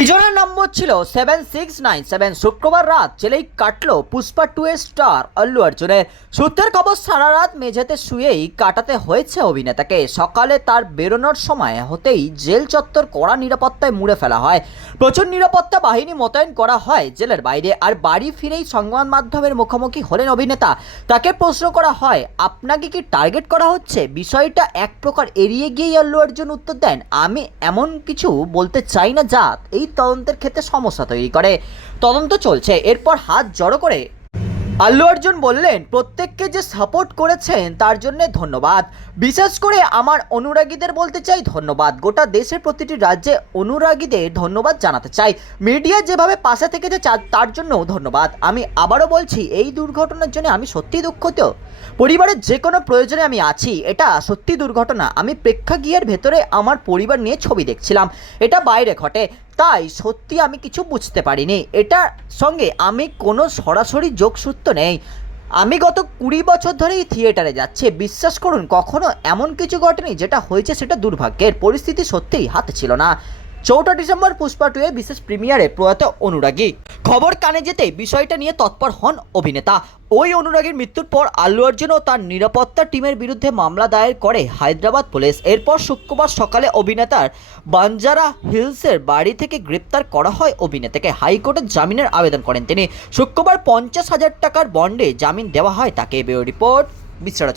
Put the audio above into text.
You yo no, no. নম্বর ছিল seven six nine seven শুক্রবার রাত জেলেই কাটলো পুষ্পা টু এর স্টার আল্লু অর্জুনের সূত্রের খবর সারা রাত মেঝেতে শুয়েই কাটাতে হয়েছে অভিনেতাকে। সকালে তার বেরোনোর সময় হতেই জেল চত্বর কড়া নিরাপত্তায় মুড়ে ফেলা হয়। প্রচুর নিরাপত্তা বাহিনী মোতায়েন করা হয় জেলের বাইরে, আর বাড়ি ফিরেই সংবাদ মাধ্যমের মুখোমুখি হলেন অভিনেতা। তাকে প্রশ্ন করা হয়, আপনাকে কি টার্গেট করা হচ্ছে? বিষয়টা এক প্রকার এড়িয়ে গিয়েই অল্লু অর্জুন উত্তর দেন, আমি এমন কিছু বলতে চাই না যা এই তদন্তের ক্ষেত্রে সমস্যা তৈরি করে। তদন্ত চলছে। এরপর হাত জড়ো করে আল্লু অর্জুন বললেন, প্রত্যেককে যে সাপোর্ট করেছেন, তার জন্য ধন্যবাদ। বিশেষ করে আমার অনুরাগীদের বলতে চাই ধন্যবাদ। গোটা দেশের প্রতিটি রাজ্যে অনুরাগীদের ধন্যবাদ জানাতে চাই। মিডিয়া যেভাবে পাশে থেকেছে তার জন্য ধন্যবাদ। আমি আবারও বলছি, এই দুর্ঘটনার জন্য আমি সত্যিই দুঃখিত। পরিবারের যে কোনো প্রয়োজনে আমি আছি। এটা সত্যি দুর্ঘটনা। আমি প্রেক্ষাগৃহের ভেতরে আমার পরিবার নিয়ে ছবি দেখছিলাম। এটা বাইরে ঘটে। তাই সত্যি আমি কিছু বুঝতে পারিনি। এটার সঙ্গে আমি কোনো সরাসরি যোগসূত্র নেই। আমি গত কুড়ি বছর ধরেই থিয়েটারে যাচ্ছে। বিশ্বাস করুন, কখনো এমন কিছু ঘটেনি যেটা হয়েছে সেটা দুর্ভাগ্যের। পরিস্থিতি সত্যিই হাতে ছিল না। চৌঠা ডিসেম্বর পুষ্পা টুয়ে বিশেষ প্রিমিয়ারে প্রয়াত অনুরাগী। খবর কানে যেতে বিষয়টা নিয়ে তৎপর হন অভিনেতা। ওই অনুরাগীর মৃত্যুর পর আল্লু অর্জুন ও তার নিরাপত্তা টিমের বিরুদ্ধে মামলা দায়ের করে হায়দ্রাবাদ পুলিশ। এরপর শুক্রবার সকালে অভিনেতার বাঞ্জারা হিলসের বাড়ি থেকে গ্রেপ্তার করা হয় অভিনেতাকে। হাইকোর্টে জামিনের আবেদন করেন তিনি। শুক্রবার পঞ্চাশ হাজার টাকার বন্ডে জামিন দেওয়া হয় তাকে। রিপোর্ট বিশ্লেষণা